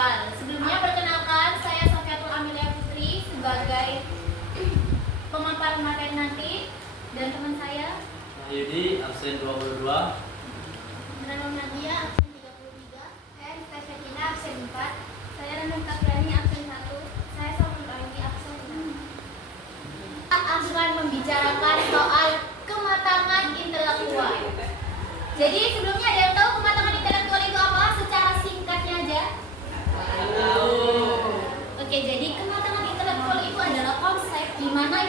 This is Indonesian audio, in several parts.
intelektual. Sebelumnya perkenalkan, saya Sofiatul Amelia Putri sebagai pemaparan materi nanti, dan teman saya Yudi, absen 22. Ranum Nadia, absen 33. Saya Nita Syakina, absen 4. Saya Ranum Kaprani, absen 1. Saya Soful Aini, absen 6. Akan membicarakan soal kematangan intelektual. Jadi sebelumnya ada yang tahu kematangan intelektual itu apa? Secara singkatnya aja. Oke, jadi kematangan intelektual itu adalah konsep di mana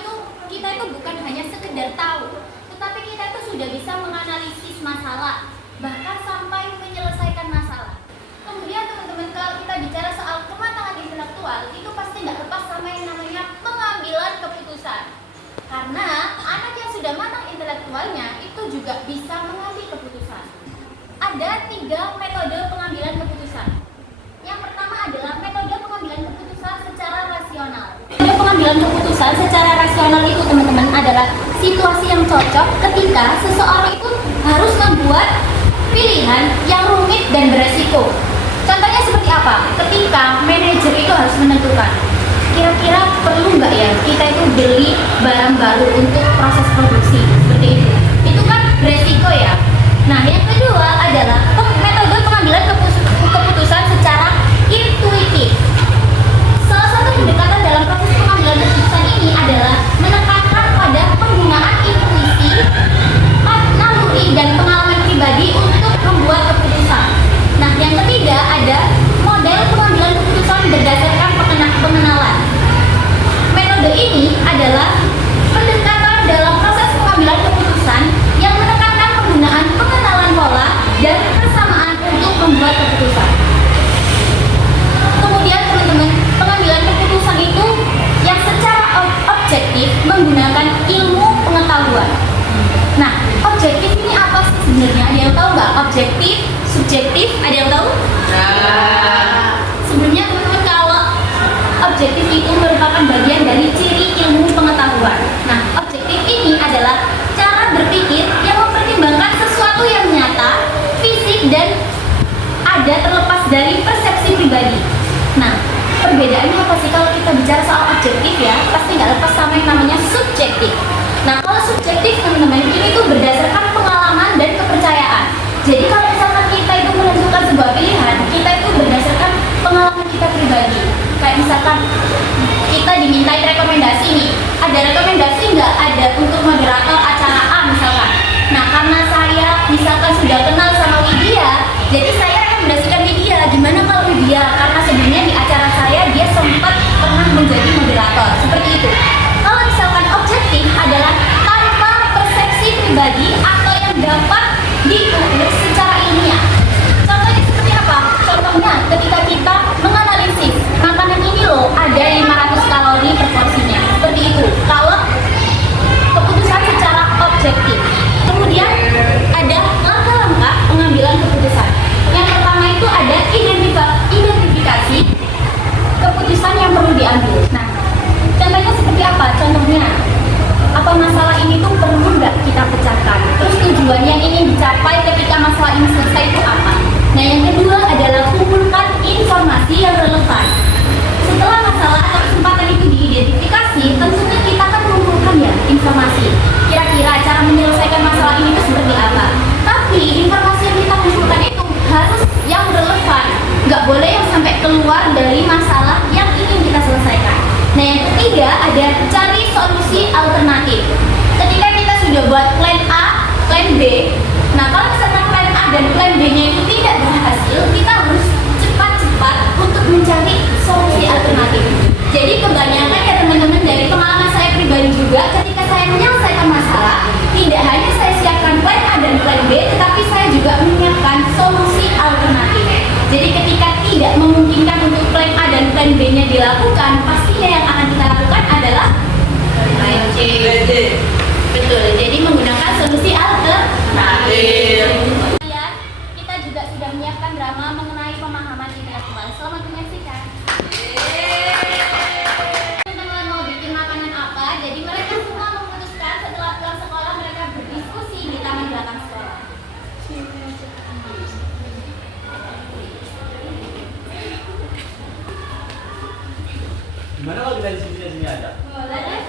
kita itu bukan hanya sekedar tahu, tetapi kita itu sudah bisa menganalisis masalah, bahkan sampai menyelesaikan masalah. Kemudian teman-teman, kalau kita bicara soal kematangan intelektual, itu pasti nggak lepas sama yang namanya pengambilan keputusan. Karena anak yang sudah matang intelektualnya itu juga bisa mengambil keputusan. Ada 3 metode pengambilan keputusan. Yang pertama adalah metode pengambilan keputusan secara rasional. Metode pengambilan keputusan secara rasional itu teman-teman adalah situasi yang cocok ketika seseorang itu harus membuat pilihan yang rumit dan beresiko. Contohnya seperti apa? Ketika manajer itu harus menentukan, kira-kira perlu nggak ya kita itu beli barang baru untuk proses produksi, seperti itu. Itu kan beresiko ya. Nah, yang kedua adalah metode pengambilan keputusan secara intuitif. Salah satu pendekatan dalam proses pengambilan keputusan ini adalah menekankan pada penggunaan intuisi, naluri, dan pengalaman pribadi untuk membuat keputusan. Nah, yang ketiga ada model pengambilan keputusan berdasarkan pengenalan. Metode ini adalah pendekatan dalam proses pengambilan keputusan yang menekankan penggunaan pengenalan pola dan persamaan untuk membuat keputusan. Kemudian teman-teman, pengambilan keputusan itu yang secara objektif menggunakan ilmu pengetahuan. Nah, objektif ini apa sih sebenarnya? Ada yang tahu nggak? Objektif, subjektif, ada yang tahu? Sebelumnya teman-teman, kalau objektif itu merupakan bagian dari ciri ilmu pengetahuan. Nah, objektif ini adalah cara berpikir yang mempertimbangkan sesuatu yang nyata, fisik, dan ada terlepas dari persepsi pribadi. Nah, perbedaannya apa sih kalau kita bicara soal objektif ya? Pasti nggak lepas sama yang namanya subjektif. Nah, kalau subjektif teman-teman, ini tuh berdasarkan pengalaman dan kepercayaan. Jadi kalau misalkan kita itu menentukan sebuah pilihan, kita itu berdasarkan pengalaman kita pribadi. Kayak misalkan kita dimintai rekomendasi nih, ada rekomendasi nggak ada untuk moderator acara A misalkan. Nah, karena saya misalkan sudah kenal sama Widya, jadi saya rekomendasikan Widya. Gimana kalau Widya? Karena sebelumnya di acara saya dia sempat pernah menjadi moderator, seperti itu. Kalau misalkan objektif adalah tanpa persepsi pribadi atau yang dapat diukur secara ilmiah. Contohnya seperti apa? Contohnya ketika kita menganalisis makanan ini loh ada 500 kalori per porsinya, seperti itu. Kalau keputusan secara objektif. Kemudian ada langkah-langkah pengambilan keputusan. Yang pertama itu ada identifikasi keputusan yang perlu diambil. Nah, contohnya seperti apa? Contohnya, apa masalah ini tuh perlu nggak kita pecahkan? Terus tujuan yang ingin dicapai ketika masalah ini selesai itu apa? Nah, yang kedua adalah kumpulkan informasi yang relevan. Setelah masalah atau kesempatan itu diidentifikasi, tentunya kita akan mengumpulkan ya informasi. Kira-kira cara menyelesaikan masalah ini itu seperti apa? Tapi informasi yang kita kumpulkan itu harus yang relevan. Nggak boleh yang sampai keluar dari masalah yang ingin kita selesaikan. Nah, yang ketiga ada cari solusi alternatif. Ketika kita sudah buat plan A, plan B, nah kalau misalkan plan A dan plan B-nya itu tidak berhasil, kita harus cepat-cepat untuk mencari solusi alternatif. Jadi kebanyakan ya teman-teman, dari pengalaman saya pribadi juga, ketika saya menyelesaikan masalah, tidak hanya saya siapkan plan A dan plan B, tetapi saya juga menyiapkan solusi alternatif. Jadi ketika tidak memungkinkan untuk plan A dan plan B-nya dilakukan, pastinya yang akan kita lakukan adalah plan C. Betul, jadi menggunakan solusi alternatif. Kemudian kita juga sudah menyiapkan drama mengenai pemahaman intelektual. Selamat menyaksikan. Teman-teman mau bikin makanan apa? Jadi mereka semua memutuskan setelah pulang sekolah mereka berdiskusi di taman belakang sekolah. Gimana kalau kita di sini aja? Boleh deh.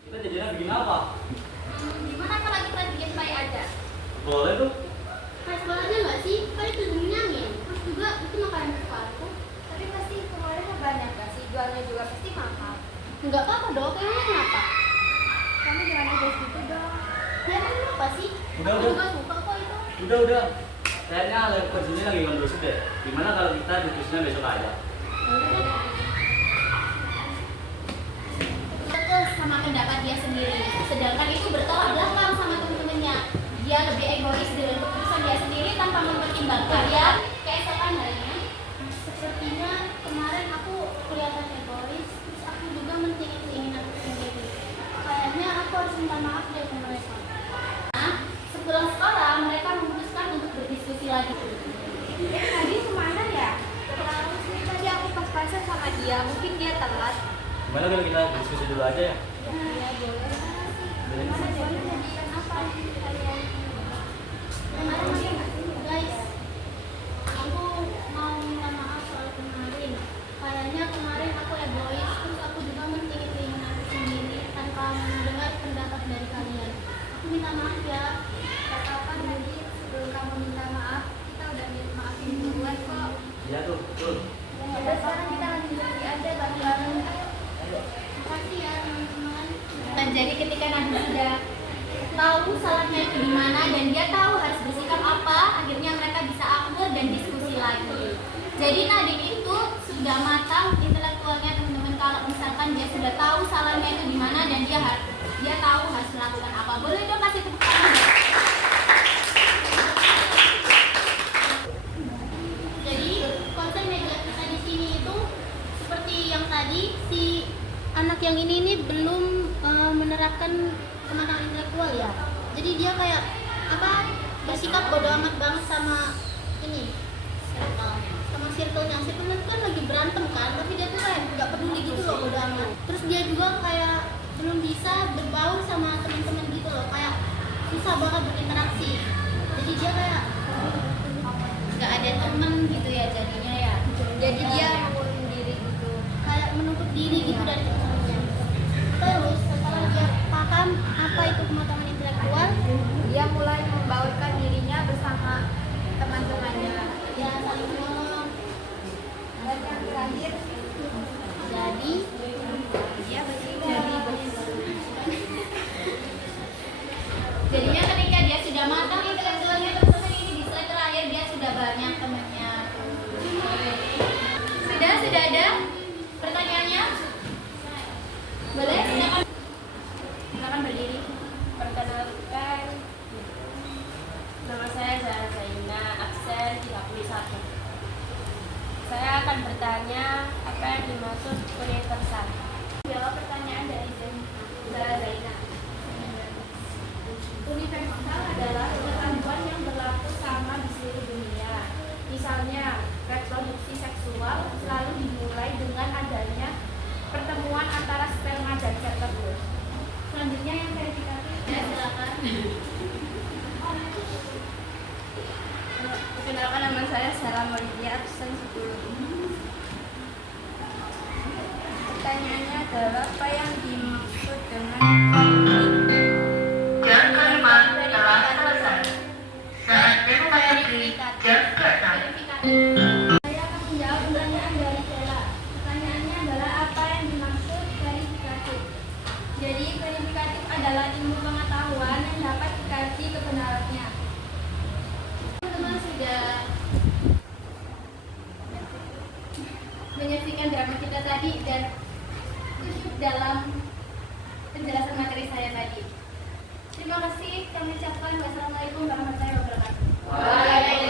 Kita jadinya bikin apa? Gimana kalau kita bikin pie aja? Boleh tuh. Pas bangetnya nggak sih? Kan itu nyenangin. Terus juga itu makanan kesukaanku. Tapi pasti pengeluarannya banyak gak sih? Jualnya juga pasti mahal. Nggak apa-apa dong. Kayaknya kenapa? Kamu jangan egois gitu dong. Ya kan kenapa sih? Udah, Aku udah. juga suka kok itu. Udah. Kayaknya laptop sini lagi kondusif deh. Gimana kalau kita diskusinya besok aja? Betul sama pendapat dia sendiri. Sedangkan itu bertolak belakang sama temen-temennya. Dia lebih egois dengan keputusan dia sendiri tanpa mempertimbangkan ya keesokan harinya. Sepertinya kemarin aku kelihatan egois, terus aku juga mentingin keinginan aku sendiri. Kayaknya aku harus minta maaf deh ke mereka. Nah, sepulang sekolah mereka memutuskan untuk berdiskusi lagi. Tadi kemana ya? Terlalu sih tadi aku pas-pasan sama dia. Mungkin dia telat. Gimana kalau kita diskusi dulu aja ya? Ya boleh. Gimana jadi jadikan apa kalian? Guys, aku mau minta maaf soal kemarin. Kayaknya kemarin aku egois, terus aku juga mentingin keinginan aku sendiri tanpa mendengar pendapat dari kalian. Aku minta maaf ya. Kapan tadi sebelum kamu minta maaf, kita udah maafin duluan kok. Iya tuh, betul. Udah sekarang kita lanjut lagi aja bareng-bareng. Makasih ya teman-teman. Dan jadi ketika Nadia sudah tahu salahnya itu di mana dan dia tahu harus bersikap apa, akhirnya mereka bisa akur dan diskusi lagi. Jadi Nadim itu sudah matang intelektualnya teman-teman, kalau misalkan dia sudah tahu salahnya itu di mana dan dia tahu harus melakukan apa. Boleh dong kasih tepuk tangan. Jadi konsep media kita di sini itu seperti yang tadi, si anak yang ini belum menerapkan kematangan intelektual ya. Jadi dia kayak apa, bersikap bodoh amat banget sama ini sama circle-nya. Circle-nya kan lagi berantem kan, tapi dia tuh kayak nggak peduli gitu loh, bodoh amat. Terus dia juga kayak belum bisa berbaur sama teman-teman gitu loh, kayak susah banget berinteraksi. Jadi dia kayak nggak ada temen gitu ya jadinya ya. Jadi dia mengurung diri gitu. Kayak menutup diri gitu dari teman-temannya. Terus setelah dia paham apa itu kematangan intelektual, Dia mulai membaurkan dirinya bersama teman-temannya. dia saling menolong. Dan yang terakhir, Jadi dia bersih jadinya ketika dia sudah matang intelektualnya teman-teman, ini di slide terakhir dia sudah banyak temannya. Sudah ada pertanyaannya? Boleh silakan berdiri. Perkenalkan, nama saya Zahra Zaina, absen 31. Saya akan bertanya apa yang dimaksud universal. Jawab pertanyaan dari Zahra Zaina. Universal adalah pengetahuan yang berlaku sama di seluruh dunia. Misalnya, reproduksi seksual selalu dimulai dengan adanya pertemuan antara sperma dan zat telur. Selanjutnya yang verifikasi. Ya, silakan. Perkenalkan, nama saya Sarah Moridia, absen 10. Pertanyaannya adalah apa yang dimaksud dengan Jam kelima telah selesai. Saatnya memasuki jam ke-6. Saya akan menjawab pertanyaan dari Stella. Pertanyaannya adalah apa yang dimaksud verifikatif. Jadi verifikatif adalah ilmu pengetahuan yang dapat dikaji kebenarannya. Teman-teman sudah menyaksikan drama kita tadi dan khusyuk dalam penjelasan materi saya tadi. Terima kasih, kami ucapkan wassalamualaikum warahmatullahi wabarakatuh. Waalaikumsalam.